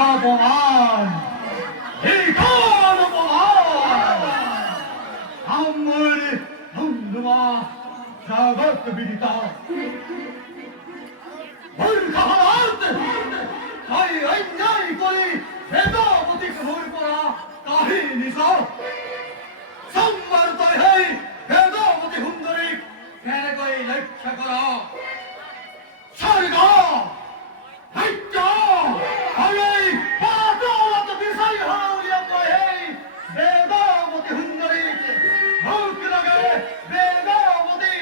অপমান ভীষণ অপমান আমার ধুমধুমা জগৎ বিদিত মূর্খহাত তাই অন্যায় করে বেদপতিক ভুল করা কাহিনী সব সম্বার তাই হই বেদপতি সুন্দরী কেনেকৈ লক্ষ্য কৰা স্বৰ্গ সত্য হলৈ পাতলত বিচাৰি উলিয়াবলৈ সেই বেদপতি সুন্দৰী ভোক লাগে বেদপতি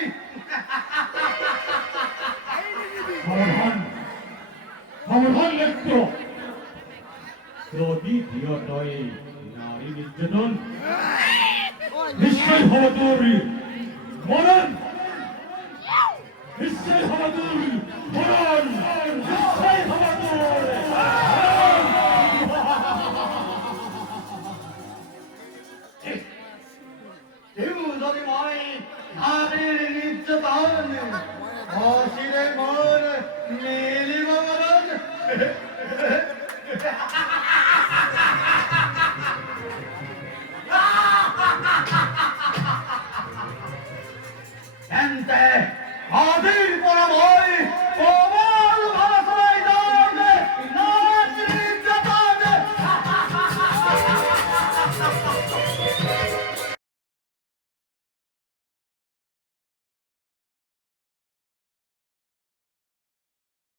সমাধান লক্ষ্য দ্বিতীয় তই নারী নির্যাতন নিশ্চয় হব তোর মরণ নিশ্চয় হব তোর মরণ